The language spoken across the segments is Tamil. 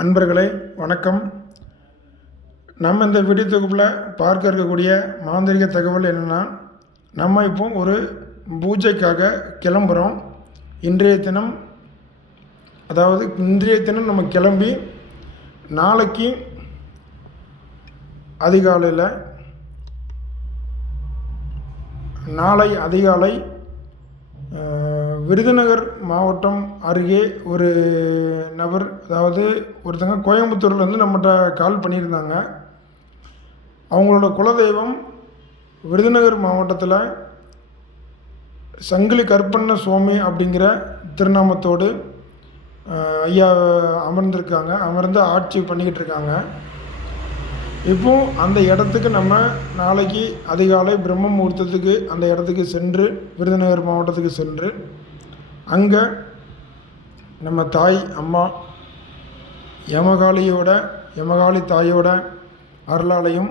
அன்பர்களே வணக்கம். நம்ம இந்த வீடியோ தொகுப்பில் பார்க்க இருக்கக்கூடிய மாந்திரிக தகவல் என்னென்னா நம்ம இப்போ ஒரு பூஜைக்காக கிளம்புறோம். இன்றைய தினம் அதாவது இன்றைய தினம் நம்ம கிளம்பி நாளைக்கு அதிகாலையில் நாளை அதிகாலை விருதுநகர் மாவட்டம் அருகே ஒரு நபர் அதாவது ஒருத்தங்க கோயம்புத்தூர்லேருந்து நம்மகிட்ட கால் பண்ணியிருந்தாங்க. அவங்களோட குலதெய்வம் விருதுநகர் மாவட்டத்தில் சங்கிலி கற்பண்ண சுவாமி அப்படிங்கிற திருநாமத்தோடு ஐயா அமர்ந்திருக்காங்க அமர்ந்து ஆட்சி பண்ணிக்கிட்டு இருக்காங்க இப்போ அந்த இடத்துக்கு நம்ம நாளைக்கு அதிகாலை பிரம்ம முகூர்த்தத்துக்கு அந்த இடத்துக்கு சென்று விருதுநகர் மாவட்டத்துக்கு சென்று அங்கே நம்ம தாய் அம்மா யமகாளியோட யமகாளி தாயோட அருளாலையும்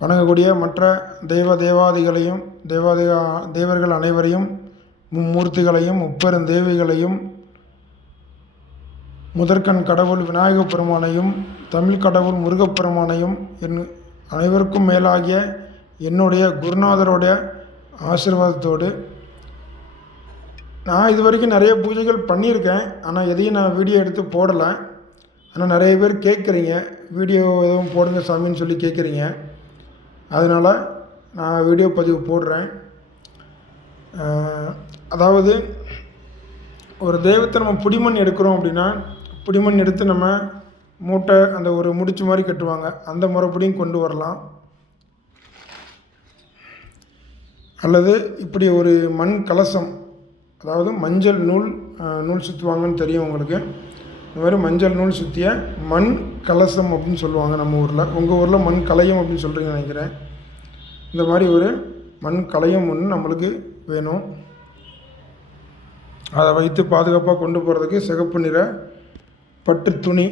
வணங்கக்கூடிய மற்ற தெய்வ தேவாதிகளையும் தேவாதிக தேவர்கள் அனைவரையும் மும்மூர்த்திகளையும் முப்பெருந்தேவிகளையும் முதற்கண் கடவுள் விநாயகப் பெருமானையும் தமிழ் கடவுள் முருகப்பெருமானையும் என் அனைவருக்கும் மேலாகிய என்னுடைய குருநாதருடைய ஆசீர்வாதத்தோடு நான் இது வரைக்கும் நிறைய பூஜைகள் பண்ணியிருக்கேன். ஆனால் எதையும் நான் வீடியோ எடுத்து போடலை. ஆனால் நிறைய பேர் கேட்குறீங்க. வீடியோ எதுவும் போடுங்க சாமின்னு சொல்லி கேட்குறீங்க. அதனால் நான் வீடியோ பதிவு போடுறேன். அதாவது ஒரு தெய்வத்தை நம்ம புடிமண் எடுக்கிறோம் அப்படின்னா புடிமண் எடுத்து நம்ம மூட்டை அந்த ஒரு முடிச்சு மாதிரி கட்டுவாங்க. அந்த முறைப்படியும் கொண்டு வரலாம். அல்லது இப்படி ஒரு மண் கலசம் அதாவது மஞ்சள் நூல் நூல் சுற்றுவாங்கன்னு தெரியும் உங்களுக்கு. இந்த மாதிரி மஞ்சள் நூல் சுற்றிய மண் கலசம் அப்படின்னு சொல்லுவாங்க நம்ம ஊரில். உங்கள் ஊரில் மண் கலையம் அப்படின்னு சொல்கிறீங்க நினைக்கிறேன். இந்த மாதிரி ஒரு மண் கலையம் ஒன்று நம்மளுக்கு வேணும். அதை வைத்து பாதுகாப்பாக கொண்டு போகிறதுக்கு சிகப்பு நிற பட்டு துணி.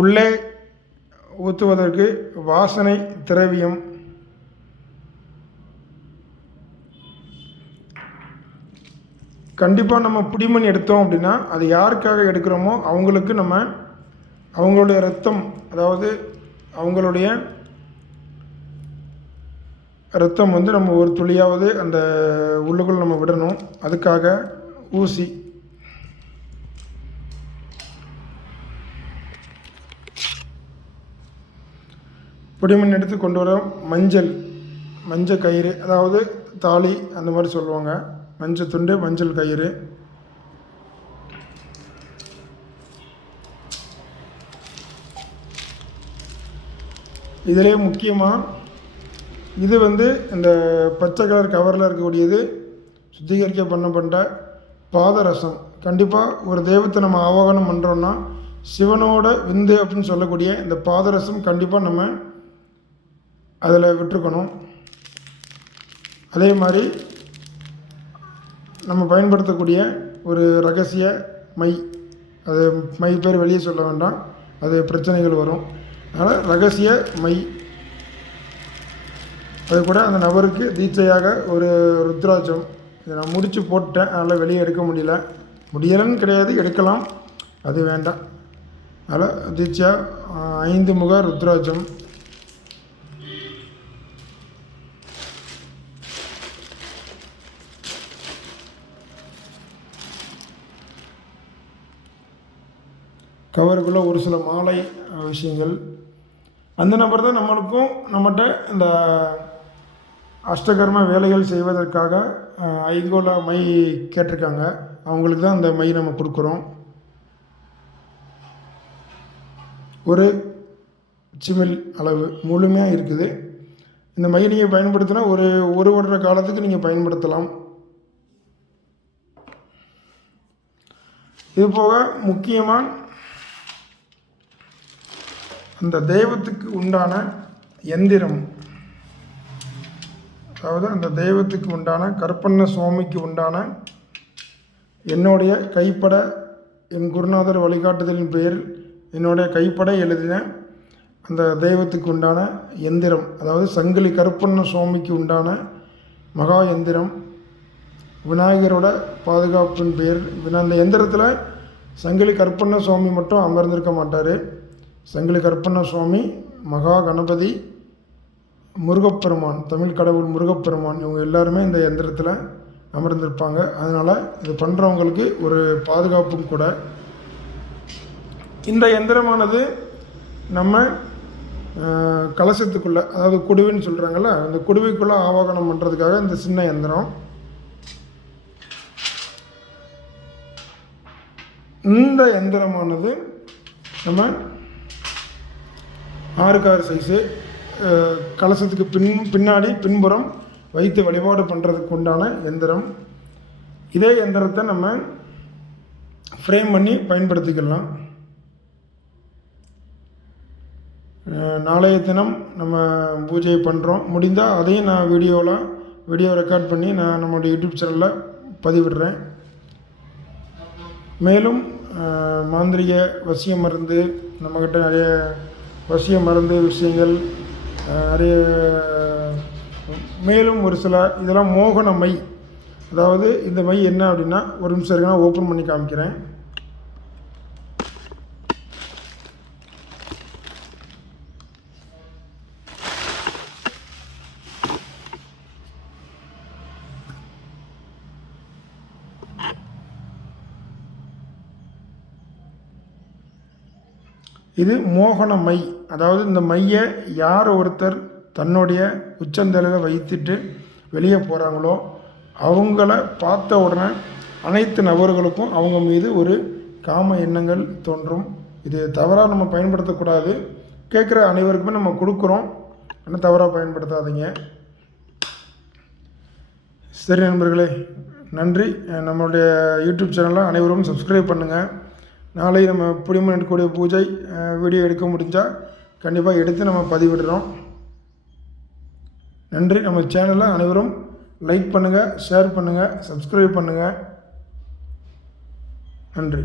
உள்ளே ஊற்றுவதற்கு வாசனை திரவியம். கண்டிப்பாக நம்ம பிடிமண் எடுத்தோம் அப்படின்னா அது யாருக்காக எடுக்கிறோமோ அவங்களுக்கு நம்ம அவங்களுடைய ரத்தம் அதாவது அவங்களுடைய ரத்தம் வந்து நம்ம ஒரு துளியாவது அந்த உள்ளுக்குள் நம்ம விடணும். அதுக்காக ஊசி புடிமண் எடுத்து கொண்டு வர மஞ்சள் மஞ்சள் கயிறு அதாவது தாலி அந்த மாதிரி சொல்லுவாங்க. மஞ்சள் துண்டு மஞ்சள் கயிறு. இதிலே முக்கியமாக இது வந்து இந்த பச்சை கலர் கவரில் இருக்கக்கூடியது சுத்திகரிக்க பண்ணப்பட்ட பாதரசம். கண்டிப்பாக ஒரு தெய்வத்தை நம்ம ஆவாகனம் பண்ணுறோன்னா சிவனோட விந்து அப்படின்னு சொல்லக்கூடிய இந்த பாதரசம் கண்டிப்பாக நம்ம அதில் விட்டுருக்கணும். அதே மாதிரி நம்ம பயன்படுத்தக்கூடிய ஒரு ரகசிய மை அது மை பேர் வெளியே சொல்ல வேண்டாம். அது பிரச்சனைகள் வரும். அதனால் ரகசிய மை. அது கூட அந்த நபருக்கு தீட்சையாக ஒரு ருத்ராட்சம். இதை நான் முடித்து போட்டேன். அதனால் வெளியே எடுக்க முடியல. முடியலைன்னு கிடையாது. எடுக்கலாம். அது வேண்டாம். அதனால் தீட்சையாக ஐந்து முக ருத்ராட்சம். கவருக்குள்ளே ஒரு சில மாலை விஷயங்கள். அந்த நபர் தான் நம்மளுக்கும் நம்மகிட்ட இந்த அஷ்டகர்ம வேலைகள் செய்வதற்காக ஐங்கோல மை கேட்டிருக்காங்க. அவங்களுக்கு தான் அந்த மை நம்ம கொடுக்குறோம். ஒரு சிமில் அளவு முழுமையாக இருக்குது. இந்த மை நீங்கள் பயன்படுத்தினா ஒரு ஒரு வருட காலத்துக்கு நீங்கள் பயன்படுத்தலாம். இது போக முக்கியமாக அந்த தெய்வத்துக்கு உண்டான எந்திரம். அதாவது அந்த தெய்வத்துக்கு உண்டான கற்பண்ண சுவாமிக்கு உண்டான என்னுடைய கைப்பட என் குருநாதர் வழிகாட்டுதலின் பெயரில் என்னுடைய கைப்பட எழுதின அந்த தெய்வத்துக்கு உண்டான எந்திரம். அதாவது சங்கிலி கருப்பண்ண சுவாமிக்கு உண்டான மகா எந்திரம். விநாயகரோட பாதுகாப்பின் பெயர். அந்த எந்திரத்தில் சங்கிலி கருப்பண்ண சுவாமி மட்டும் அமர்ந்திருக்க மாட்டார். சங்கிலி கற்பண்ண சுவாமி மகா கணபதி முருகப்பெருமான் தமிழ் கடவுள் முருகப்பெருமான் இவங்க எல்லாருமே இந்த எந்திரத்தில் அமர்ந்திருப்பாங்க. அதனால் இது பண்ணுறவங்களுக்கு ஒரு பாதுகாப்பும் கூட. இந்த எந்திரமானது நம்ம கலசத்துக்குள்ளே அதாவது குடுவின்னு சொல்கிறாங்கல்ல அந்த குடுவைக்குள்ளே ஆவாகனம் பண்ணுறதுக்காக இந்த சின்ன எந்திரம். இந்த எந்திரமானது நம்ம ஆறுக்கு ஆறு சைஸு கலசத்துக்கு பின் பின்னாடி பின்புறம் வைத்து வழிபாடு பண்ணுறதுக்கு உண்டான எந்திரம். இதே எந்திரத்தை நம்ம ஃப்ரேம் பண்ணி பயன்படுத்திக்கலாம். நாளைய தினம் நம்ம பூஜை பண்ணுறோம் முடிந்தால் அதையும் நான் வீடியோவில் வீடியோ ரெக்கார்ட் பண்ணி நான் நம்மளுடைய யூடியூப் சேனலில் பதிவிடுறேன். மேலும் மாந்திரிக வசிய மருந்து நம்மக்கிட்ட நிறைய வசிய மருந்து விஷயங்கள் நிறைய மேலும் ஒரு சில இதெல்லாம் மோகன மை. அதாவது இந்த மை என்ன அப்படின்னா ஒரு நிமிஷம் இருக்கு நான் ஓப்பன் பண்ணி காமிக்கிறேன். இது மோகன மை. அதாவது இந்த மையை யார் ஒருத்தர் தன்னுடைய உச்சந்தலையில் வைத்துட்டு வெளியே போகிறாங்களோ அவங்கள பார்த்த உடனே அனைத்து நபர்களுக்கும் அவங்க மீது ஒரு காம எண்ணங்கள் தோன்றும். இது தவறாக நம்ம பயன்படுத்தக்கூடாது. கேட்குற அனைவருக்குமே நம்ம கொடுக்குறோம். ஆனால் தவறாக பயன்படுத்தாதீங்க. சரி நண்பர்களே நன்றி. நம்மளுடைய யூடியூப் சேனலை அனைவரும் சப்ஸ்கிரைப் பண்ணுங்கள் நாளை நம்ம புளிமன் எடுக்கக்கூடிய பூஜை வீடியோ எடுக்க முடிஞ்சால் கண்டிப்பாக எடுத்து நம்ம பதிவிடுறோம். நன்றி. நம்ம சேனலை அனைவரும் லைக் பண்ணுங்கள் ஷேர் பண்ணுங்கள் சப்ஸ்கிரைப் பண்ணுங்கள் நன்றி.